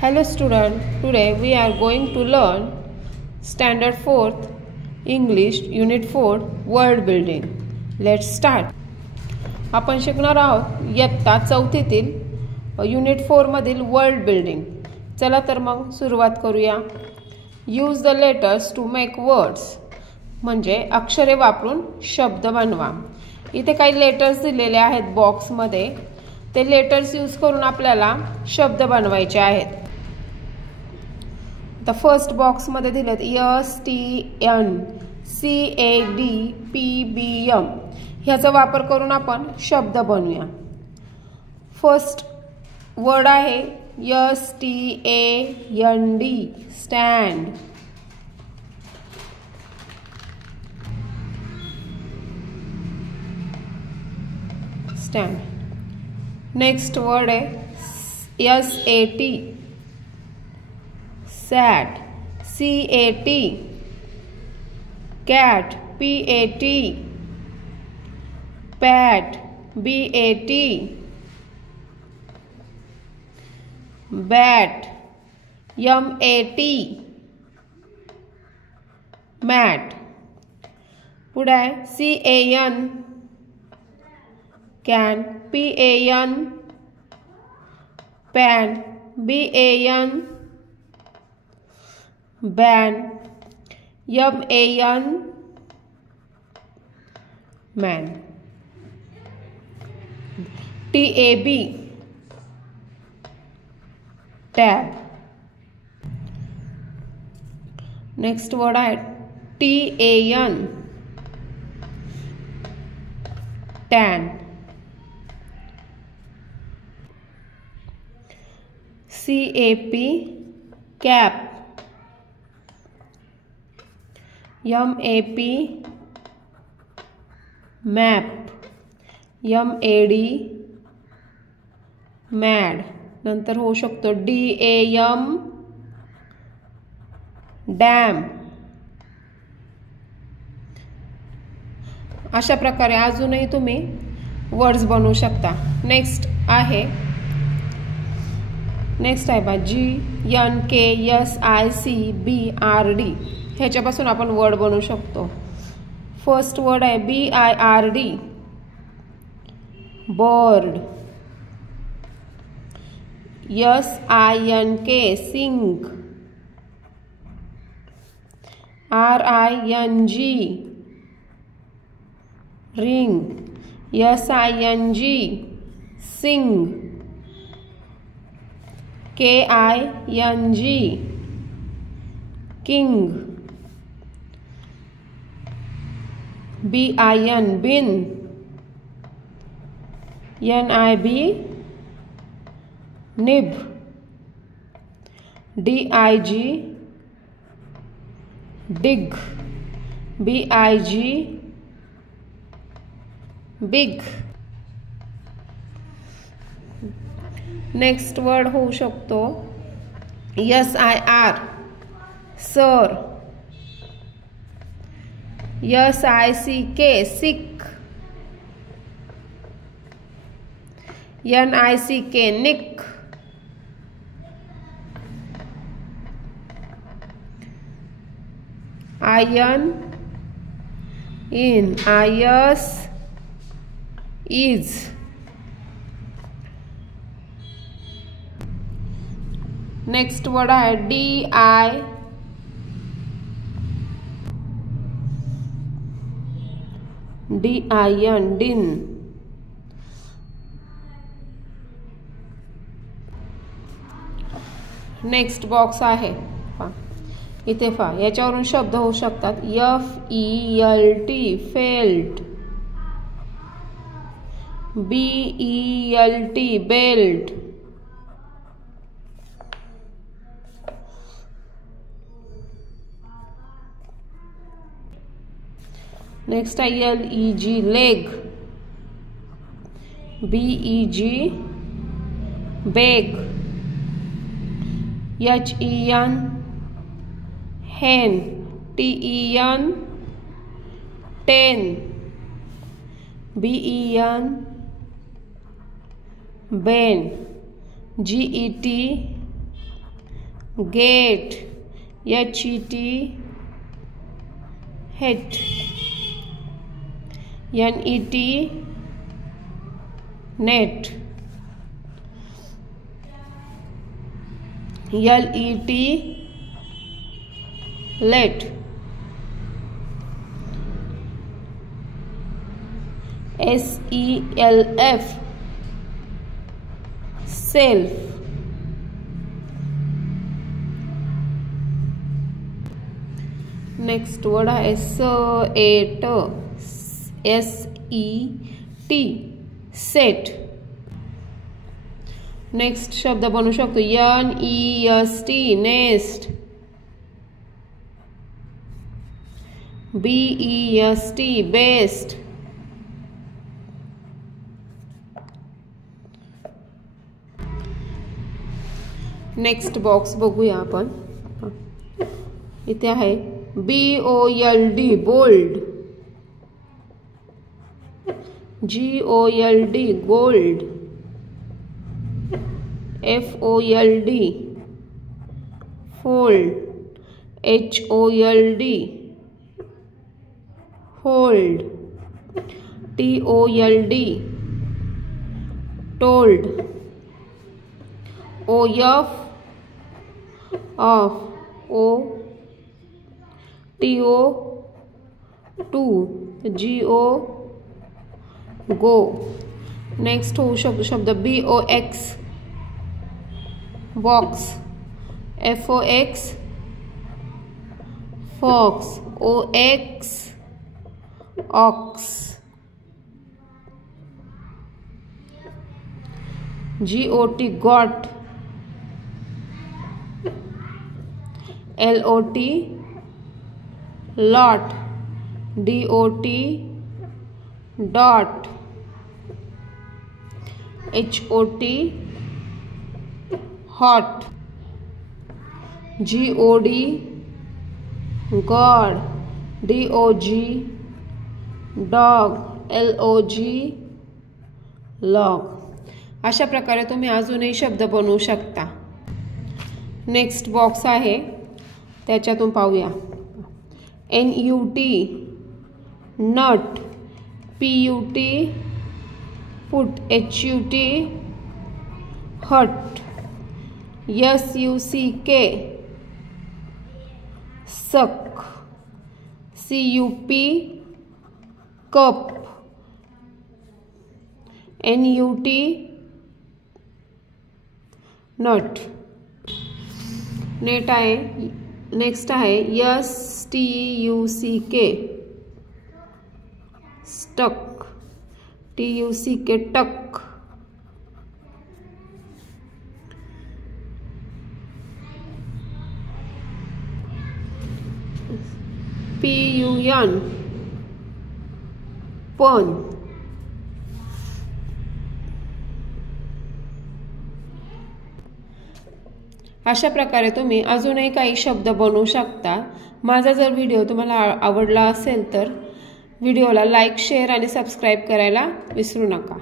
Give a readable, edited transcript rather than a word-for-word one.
Hello student, today we are going to learn Standard 4th English Unit 4 Word Building. Let's start. आपण शिकणार आहोत इयत्ता 4थीतील Unit 4 मधील वर्ड बिल्डिंग. चला तर मग सुरुवात करूया. Use the letters to make words म्हणजे अक्षरे वापरून शब्द बनवा. इथे काही लेटर्स दिलेले आहेत बॉक्समध्ये. ते लेटर्स यूज करून आपल्याला शब्द बनवायचे आहेत. तर फर्स्ट बॉक्समध्ये दिलेत STN CADPBM ह्याचा वापर करून आपण शब्द बनवूया. फर्स्ट वर्ड आहे STAND stand. Stand. Next word आहे SAT sat. CAT cat. PAT pat. BAT bat. MAT mat. पुढे आहे CAN can. PAN pan. BAN ban. MAN man. TAB tab. Next word आहे TAN tan. CAP cap. MAP map. MAD mad. नंतर होऊ शकतो DAM dam. अशा प्रकारे अजूनही तुम्ही वर्ड्स बनवू शकता. नेक्स्ट आहे GNKSICBRD ह्याच्यापासून आपण वर्ड बनवू शकतो. फर्स्ट वर्ड आहे BIRD bird. SINK sink. RING ring. SING sing. KING king. BIN bin. NIB nib. DIG dig. BIG big. Next word होऊ शकतो SIR sir. SICK sick. NICK nick. IN in. IS is. Next word आहे DIN din. Next box आहे इथे याच्यावरून शब्द होऊ शकतात FELT felt. BELT belt. Next आहे LEG leg. BEG beg. HEN hen. TEN ten. BEN Ben. GET gate, HET, het, NET, net, LET, let, SELF, self, next word आहे set, SET, set. Next शब्द बनवू शकतो NEST, nest, BEST, best. Next box बघूया आपण. इथे आहे BOLD, bold, GOLD, gold, FOLD, fold, HOLD, hold, TOLD, told, OF, of, TO, GO, go. Next होऊ शकतो शब्द BOX, box, FOX, fox, OX, ox, GOT, got, LOT, lot, DOT, dot, HOT, hot, GOD, god, DOG, dog, LOG, log. अशा प्रकारे तुम्ही अजूनही शब्द बनवू शकता. नेक्स्ट बॉक्स आहे त्याच्यातून पाहूया. NUT, नट, PUT, पुट, HUT, हट, SUCK, सक, CUP, कप, NUT, नट. नेट आहे. नेक्स्ट आहे STUCK, स्टक, TUCK, टक, PUN, पण. अशा प्रकारे तुम्ही अजूनही काही शब्द बनवू शकता. माझा जर व्हिडिओ तुम्हाला आवडला असेल तर व्हिडिओला लाईक, शेअर आणि सबस्क्राईब करायला विसरू नका.